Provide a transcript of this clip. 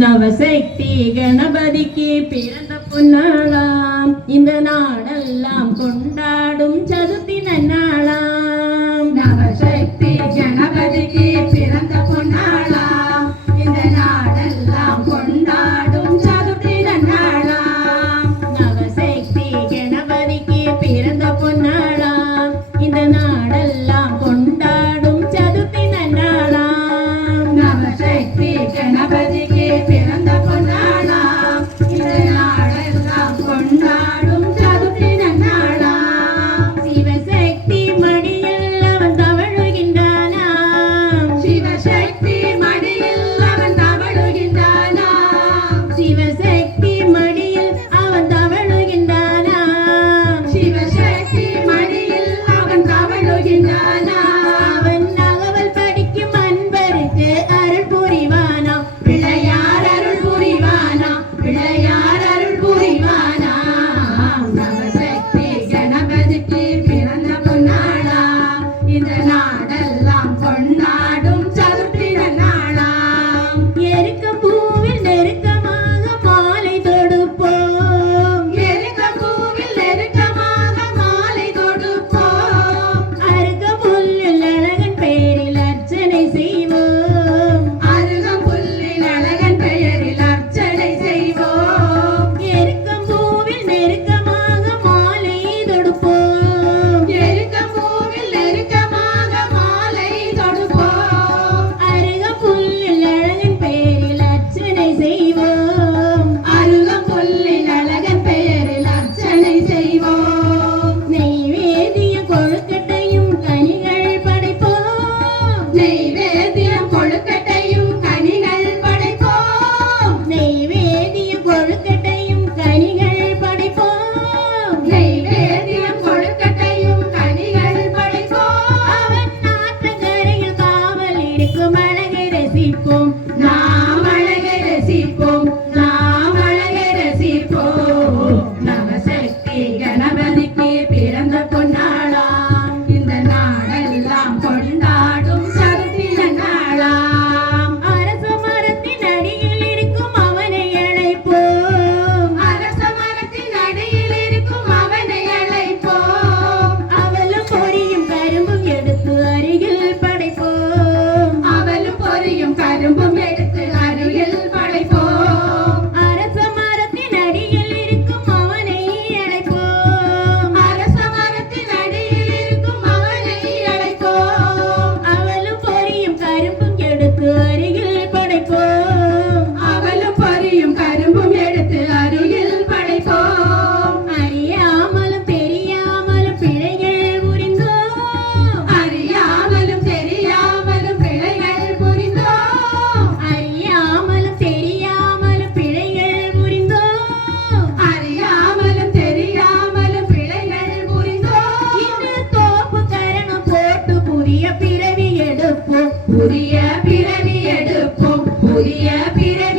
நவசக்தி கணபதிக்கு பிறந்த பொன்னாளாம் இந்த நாடெல்லாம் கொண்டாடும் சதுர்த்தி நன்னாளாம். நவசக்தி கணபதிக்கு பிறந்த பொன்னாளாம் இந்த நாடெல்லாம் கொண்டாடும் சதுர்த்தி நன்னாளாம். நவசக்தி கணபதிக்கு பிறந்த பொன்னாளாம் இந்த நாடெல்லாம் கொண்டாடும் சதுர்த்தி நன்னாளாம். நவசக்தி கணபதிக்கு பிறந்த பொன்னாளாம் இந்த நாடெல்லாம் கொண்டாடும் சதுர்த்தி நன்னாளாம். சிவசக்தி மடியில் அவன் தவழுகின்றானாம். சிவசக்தி மடியில் அவன் தவழுகின்றானாம். சிவசக்தி மடியில் அவன் தவழுகின்றானாம். சிவசக்தி மடியில் அவன் தவழுகின்றானாம். அவன் அகவல் படிக்கும் அன்பருக்கு அருள் புரிவானாம். பிள்ளையார் அருள் புரிவானாம். பிள்ளையார் அருள் புரிவானாம். நவசக்தி கணபதிக்கு பிறந்த பொன்னாளாம் இந்த நாடெல்லாம் கொண்டாடும் சதுர்த்தி நன்னாளாம். எருக்க பூவில் நெருக்கமாக மாலை தொடுப்போம். எருக்க பூவில் நெருக்கமாக மாலை தொடுப்போம். அருக புல்லில் அழகன் பெயரில் அர்ச்சனை செய்வோம். அருகம்புல்லில் அழகன் பெயரில் அர்ச்சனை செய்வோம். எருக்கம் பூவில் நெருக்கமாக மாலை தொடுப்போம். எருக்க பூவில் நெருக்கமாக மாலை தொடுப்போம். அருக புல்லில் அழகன் பெயரில் அர்ச்சனை செய்வோம். அருகம்புல்லில் அழகன் பெயரில் அர்ச்சனை செய்வோம். நெய்வேதிய கொழுக்கட்டையும் கனிகள் படைப்போம். நெய்வேத்தியம் கொழுக்கட்டையும் கனிகள் படைப்போம். நெய்வேதிய கொழுக்கட்டையும் கனிகள் படைப்போம். நெய்வேத்தியம் கொழுக்கட்டையும் கனிகள் படைப்போம். அவன் நாற்றங்கரையில் காவல் இருக்கும் அழகை ரசிப்போம். நாம் அழகை ரசிப்போம். நாம் அழகை ரசிப்போம். நவசக்தி கணபதிக்கு பிறந்த பொன்னாளாம் இந்த நாடெல்லாம் கொண்டாடும் சதுர்த்தி நன்னாளாம். அரச மரத்தின் அடியில் இருக்கும் அவனை அழைப்போம். அரச மரத்தின் அடியில் இருக்கும் அவனை அழைப்போம். அவளும் பொரியும் கரும்பும் எடுத்து அருகில் படைப்போம். அவலும் பொரியும் கரும்பும் எடுத்து அருகில் படைப்போம். அரச மரத்தின் அடியில் இருக்கும் அவனை அழைப்போம். அரச மரத்தின் அடியில் இருக்கும் அவனை அழைப்போம். அவளும் பொரியும் கரும்பும் எடுத்து அருகில் படைப்போம். அவலும் பொரியும் கரும்பும் எடுத்து அருகில் படைப்போம். அறியாமலும் தெரியாமலும் பிழைகள் புரிந்தோம். அறியாமலும் தெரியாமலும் பிழைகள் புரிந்தோம். அறியாமலும் தெரியாமலும் பிழைகள் புரிந்தோம். அறியாமலும் தெரியாமலும் பிழைகள் புரிந்தோம். இந்த தோப்பு கரணம் போட்டு புதிய பிறவி எடுப்போம். புதிய பிறவி எடுப்போம். புதிய பிறவி